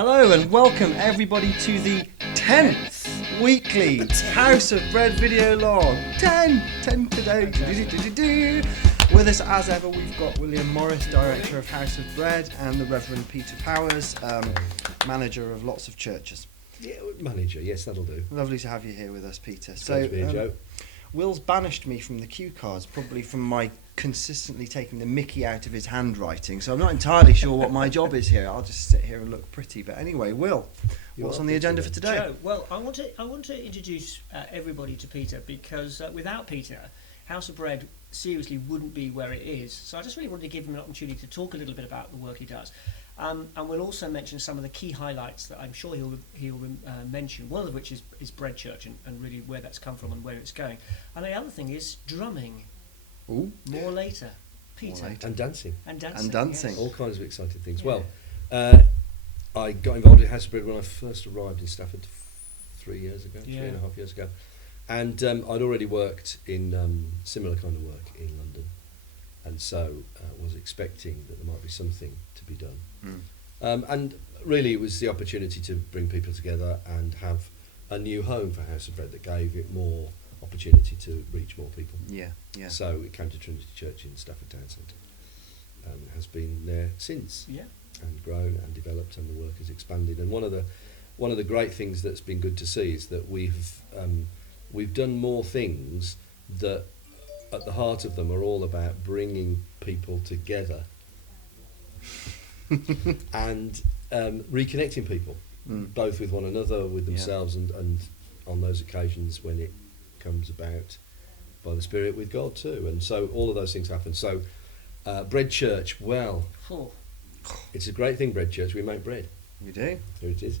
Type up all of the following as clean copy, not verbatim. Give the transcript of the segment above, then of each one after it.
Hello and welcome everybody to the 10th weekly House of Bread video log. 10 today. With us as ever we've got William Morris, director of House of Bread, and the Rev Peter Powers, manager of lots of churches. Yeah, manager, yes, that'll do. Lovely to have you here with us, Peter. It's great to be here, Joe. Will's banished me from the cue cards, probably from my consistently taking the mickey out of his handwriting, so I'm not entirely sure what my job is here. I'll just sit here and look pretty. But anyway, Will, what's on the agenda for today? Joe, well, I want to introduce everybody to Peter, because without Peter, House of Bread seriously wouldn't be where it is. So I just really wanted to give him an opportunity to talk a little bit about the work he does. And we'll also mention some of the key highlights that I'm sure he'll mention, one of which is Bread Church and really where that's come from and where it's going. And the other thing is drumming. Ooh. More later. Peter. More later. And dancing. And dancing. And dancing. Yes. All kinds of exciting things. Yeah. Well, I got involved in House of Bread when I first arrived in Stafford 3 years ago, Yeah. 3.5 years ago. And I'd already worked in similar kind of work in London. And so was expecting that there might be something to be done. And really it was the opportunity to bring people together and have a new home for House of Bread that gave it more opportunity to reach more people. Yeah. So it came to Trinity Church in Stafford Town Centre. It has been there since, Yeah. and grown and developed, and the work has expanded. And one of the great things that's been good to see is that we've done more things that at the heart of them are all about bringing people together and reconnecting people, both with one another, with themselves, and on those occasions when it comes about by the Spirit with God too. And so all of those things happen. So Bread Church, well, it's a great thing, Bread Church. We make bread. You do? Here it is.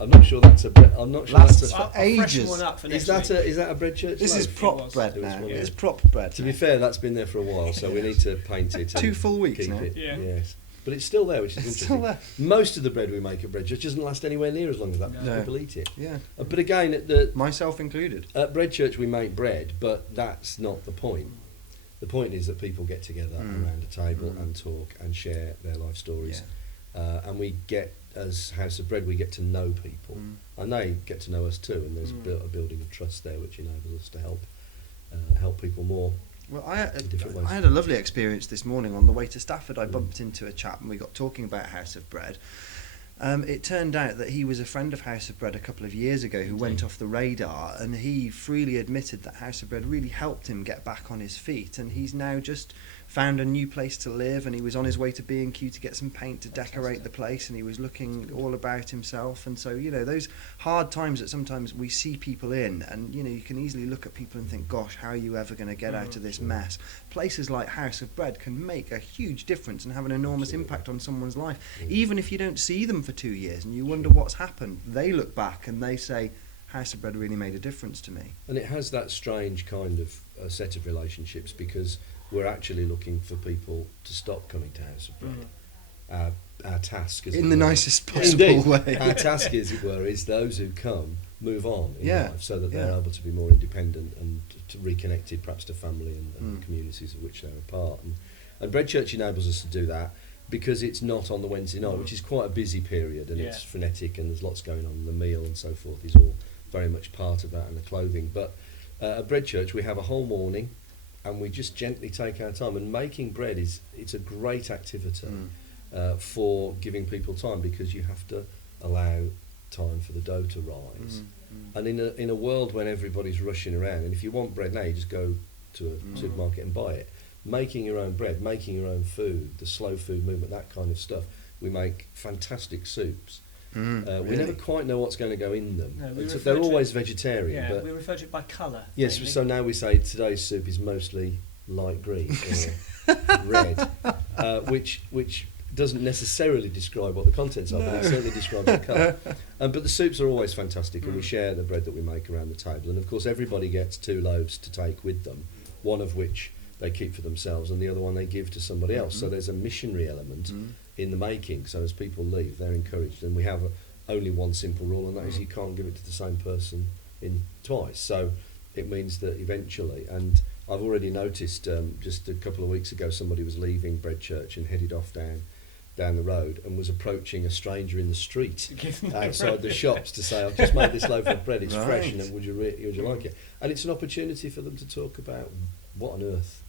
I'm not sure that's a bread. I'm not sure Lasts that's for a. ages. One up for Is next that week. a bread church? This loaf? is prop It was. bread It was now. one, yeah. It's prop bread. To now. be fair, that's been there for a while, so we need to paint it. 2 and full weeks keep now. it. Yeah. Yes, but it's still there, which is It's interesting. still there. Most of the bread we make at Bread Church doesn't last anywhere near as long as that. No. People eat it. Yeah. But again, Myself included. at Bread Church we make bread, but that's not the point. The point is that people get together around a table and talk and share their life stories. And we get, as House of Bread, we get to know people, and they get to know us too. And there's a building of trust there, which enables us to help people more. Well, I different ways. had a lovely experience this morning on the way to Stafford. I bumped into a chap and we got talking about House of Bread. It turned out that he was a friend of House of Bread a couple of years ago who went off the radar, and he freely admitted that House of Bread really helped him get back on his feet, and he's now just found a new place to live, and he was on his way to B&Q to get some paint to decorate the place, and he was looking all about himself. And so, those hard times that sometimes we see people in, and you can easily look at people and think, gosh, how are you ever going to get out of this mess? Places like House of Bread can make a huge difference and have an enormous impact on someone's life. Even if you don't see them for 2 years and you wonder what's happened, they look back and they say, House of Bread really made a difference to me. And it has that strange kind of set of relationships, because we're actually looking for people to stop coming to House of Bread. Our task, as In it the were, nicest possible way. Our task, as it were, is those who come move on in life, so that they're Yeah. able to be more independent and to reconnected, perhaps to family and the communities of which they're a part. And Bread Church enables us to do that, because it's not on the Wednesday night, which is quite a busy period, and it's frenetic, and there's lots going on. The meal and so forth is all very much part of that, and the clothing. But at Bread Church we have a whole morning, and we just gently take our time. And making bread it's a great activity for giving people time, because you have to allow time for the dough to rise. And in a world when everybody's rushing around, and if you want bread now, you just go to a supermarket and buy it. Making your own bread, making your own food, the slow food movement, that kind of stuff. We make fantastic soups. We never quite know what's going to go in them. No, They're always vegetarian. Yeah, but we refer to it by colour. yes, mainly. so now we say today's soup is mostly light green or red, which doesn't necessarily describe what the contents are, but it certainly describes the colour. But the soups are always fantastic, and we share the bread that we make around the table. And of course everybody gets 2 loaves to take with them, one of which they keep for themselves and the other one they give to somebody else. So there's a missionary element in the making. So as people leave, they're encouraged. And we have only one simple rule, and that is you can't give it to the same person in twice. So it means that eventually, and I've already noticed just a couple of weeks ago, somebody was leaving Bread Church and headed off down down the road and was approaching a stranger in the street outside the shops to say, I've just made this loaf of bread, it's fresh, and would you like it? And it's an opportunity for them to talk about, what on earth,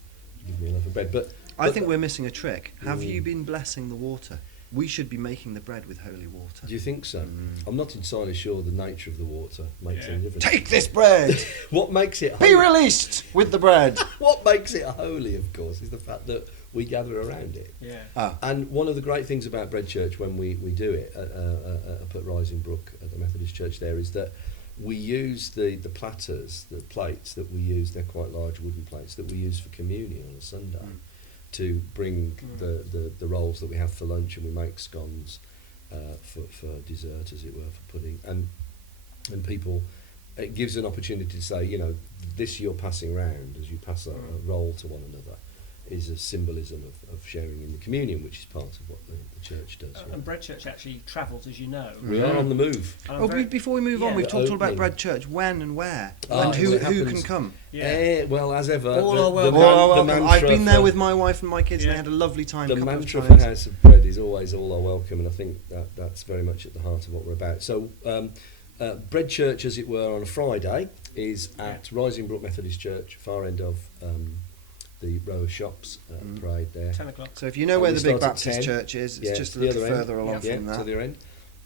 give me a loaf of bread. But I think we're missing a trick. Have you been blessing the water? We should be making the bread with holy water. Do you think so? I'm not entirely sure the nature of the water makes any difference. Take this bread! What makes it Be released with the bread! What makes it holy, of course, is the fact that we gather around it. Yeah. And one of the great things about Bread Church when we do it up at Rising Brook at the Methodist Church there is that we use the platters, the plates that we use, they're quite large wooden plates that we use for communion on a Sunday. To bring the rolls that we have for lunch, and we make scones for dessert, as it were, for pudding, and people, it gives an opportunity to say, this you're passing around as you pass a roll to one another is a symbolism of sharing in the communion, which is part of what the church does. And Bread Church actually travels, as you know. We are on the move. Before we move on, we've talked all about Bread Church. When and where? And who can come? Well, as ever, all are welcome. I've been there with my wife and my kids, and they had a lovely time. The mantra for House of Bread is always all are welcome, and I think that's very much at the heart of what we're about. So, Bread Church, as it were, on a Friday is at Rising Brook Methodist Church, far end of the row of shops parade there. 10 o'clock. So if you know where the big Baptist church is, it's just a little further along from that. To the other end.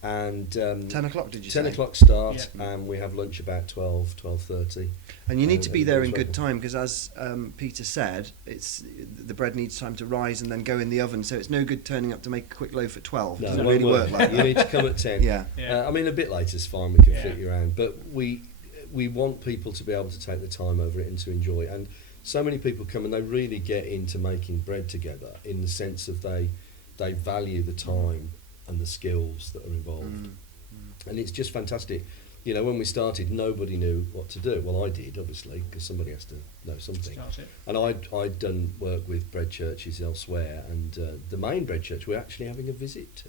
And 10 o'clock, did you say? 10 o'clock start, and we have lunch about 12:30. And you need to be there in good time, because as Peter said, the bread needs time to rise and then go in the oven, so it's no good turning up to make a quick loaf at 12. It doesn't really work like that. You need to come at 10. I mean, a bit later is fine, we can fit you around, but we want people to be able to take the time over it and to enjoy it. And so many people come and they really get into making bread together in the sense of they value the time and the skills that are involved. And it's just fantastic. When we started, nobody knew what to do. Well, I did, obviously, because somebody has to know something. And I'd done work with bread churches elsewhere, and the main bread church we're actually having a visit to.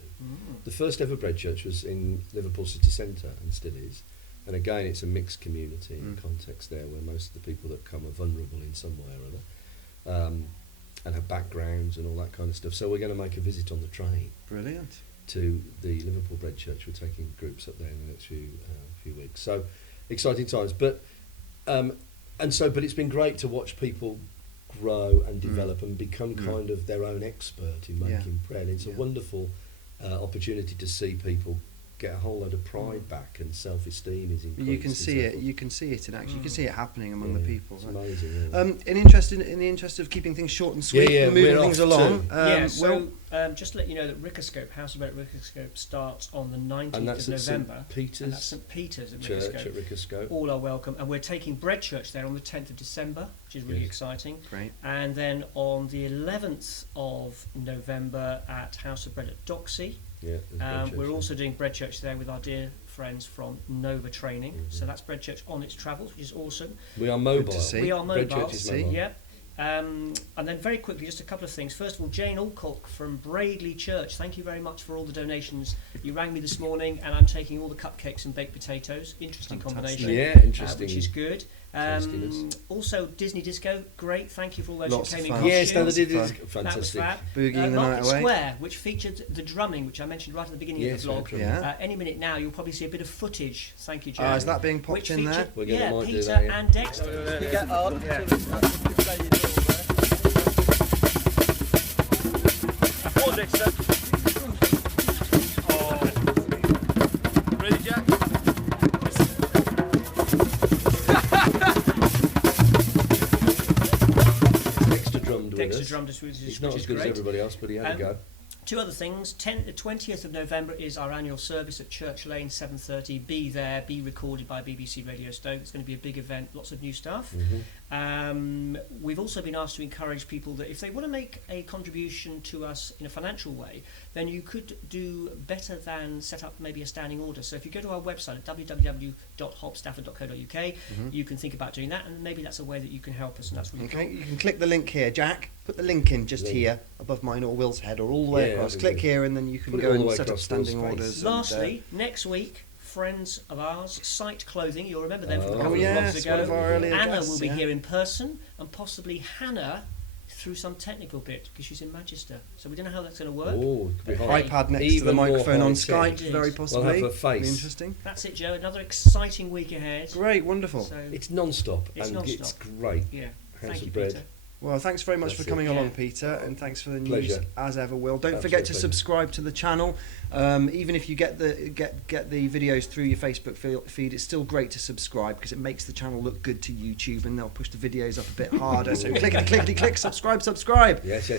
The first ever bread church was in Liverpool city centre, and still is. And again, it's a mixed community in context there, where most of the people that come are vulnerable in some way or other, and have backgrounds and all that kind of stuff. So we're going to make a visit on the train. Brilliant. To the Liverpool Bread Church. We're taking groups up there in the next few weeks. So exciting times. But it's been great to watch people grow and develop and become kind of their own expert in making bread. It's a wonderful opportunity to see people get a whole load of pride back, and self-esteem is increased. You can see it. You can see it in action. You can see it happening among the people. It's amazing. In the interest of keeping things short and sweet, and moving things along. Just to let you know that Rickerscope, House of Bread at Rickerscope, starts on the 19th and that's of November. St. Peter's, and that's St. Peter's at Church at Rickerscope. All are welcome, and we're taking Bread Church there on the 10th of December, which is really exciting. Great. And then on the 11th of November at House of Bread at Doxey. We're also doing Bread Church there with our dear friends from Nova Training. So that's Bread Church on its travels, which is awesome. We are mobile. We are mobile. Bread Church is mobile. Yeah. And then very quickly, just a couple of things. First of all, Jane Alcock from Braidley Church, thank you very much for all the donations. You rang me this morning, and I'm taking all the cupcakes and baked potatoes. Interesting combination. Yeah, interesting. Which is good. Also, Disney Disco, great. Thank you for all those Lots who came of in. fun. Yes, Fantastic. that was fab. Boogieing the night Market away. Square, which featured the drumming, which I mentioned right at the beginning of the vlog. Yeah. Any minute now, you'll probably see a bit of footage. Thank you, Jane. Is that being popped in there? Peter and Dexter. You get on. Dexter. Ready, Jack? Dexter drummed with us. Dexter drummed us, which is He's not as good as everybody else, but he had a go. Two other things. The 20th of November is our annual service at Church Lane, 7:30. Be there, be recorded by BBC Radio Stoke. It's going to be a big event, lots of new stuff. We've also been asked to encourage people that if they want to make a contribution to us in a financial way, then you could do better than set up maybe a standing order. So if you go to our website at www.hopstafford.co.uk, you can think about doing that, and maybe that's a way that you can help us, and that's really cool. You can click the link here, Jack. Put the link in just here, above mine or Will's head, or all the way across. Click here, and then you can go and set up standing orders. Lastly, next week, friends of ours, Sight Clothing, you'll remember them from a couple of vlogs ago. One of our earlier Anna guests, will be here in person, and possibly Hannah through some technical bit because she's in Manchester. So we don't know how that's going to work. Oh, it could be high. iPad next to the Even more microphone on high-tech. Skype, very possibly. We'll have her Be face. interesting. That's it, Joe. Another exciting week ahead. Great, wonderful. So, It's non-stop, It's and non-stop. it's great. yeah. House Thank you, of Bread. Peter. Well, thanks very much That's for coming it. along, Yeah. Peter, and thanks for the news Pleasure. as ever, Will. Don't Absolute forget to pleasure. subscribe to the channel. Even if you get the videos through your Facebook feed, it's still great to subscribe because it makes the channel look good to YouTube, and they'll push the videos up a bit harder. So clickety, subscribe. Yes.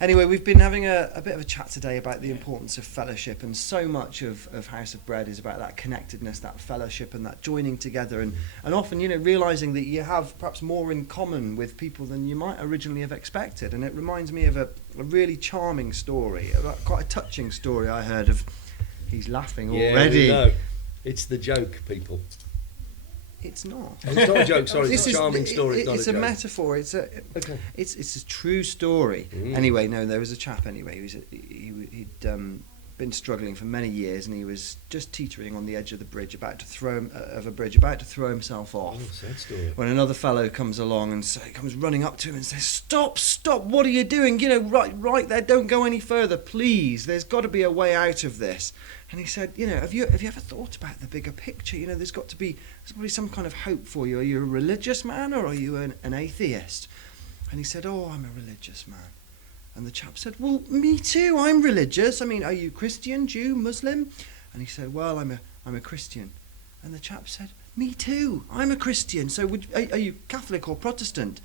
Anyway, we've been having a bit of a chat today about the importance of fellowship, and so much of House of Bread is about that connectedness, that fellowship, and that joining together, and often, realising that you have perhaps more in common with people than you might originally have expected. And it reminds me of a really charming story, quite a touching story I heard of. He's laughing already. Yeah, no. It's the joke, people. It's not. Oh, it's not a joke, sorry, This it's a charming story, it's not It's a a joke. metaphor. It's a true story. Anyway, no, there was a chap. Anyway, he'd been struggling for many years, and he was just teetering on the edge of the bridge, about to throw himself off. Oh, sad story. When another fellow comes along and so he comes running up to him and says, "Stop! What are you doing? Right there, don't go any further, please. There's got to be a way out of this." And he said, "Have you ever thought about the bigger picture? There's got to be some kind of hope for you. Are you a religious man or are you an atheist?" And he said, "Oh, I'm a religious man." And the chap said, "Well, me too. I'm religious. I mean, are you Christian, Jew, Muslim?" And he said, "Well, I'm a Christian." And the chap said, "Me too. I'm a Christian. So are you Catholic or Protestant?"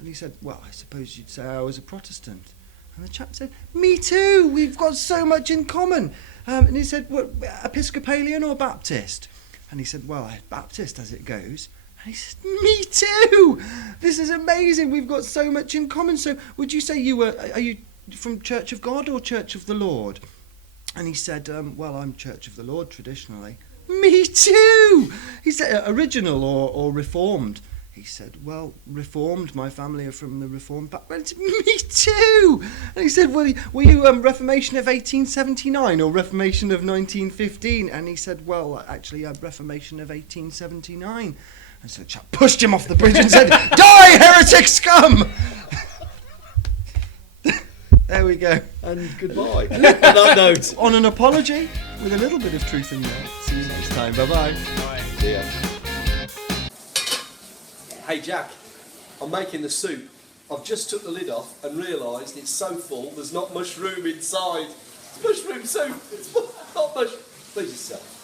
And he said, "Well, I suppose you'd say I was a Protestant." And the chap said, "Me too. We've got so much in common." And he said, "What, Episcopalian or Baptist?" And he said, "Well, Baptist as it goes." And he said, "Me too. This is amazing. We've got so much in common. So would you say are you from Church of God or Church of the Lord?" And he said, "Well, I'm Church of the Lord traditionally." "Me too." He said, "Original or Reformed?" He said, "Well, Reformed. My family are from the Reformed background." "Me too." And he said, "Were you Reformation of 1879 or Reformation of 1915? And he said, "Well, actually, Reformation of 1879. And so the chap pushed him off the bridge and said, "Die, heretic scum!" There we go. And goodbye. On that note. On an apology, with a little bit of truth in there. See you next time. Bye-bye. See ya. Hey Jack, I'm making the soup. I've just took the lid off and realised it's so full there's not much room inside. It's mushroom soup. It's not much. Please yourself.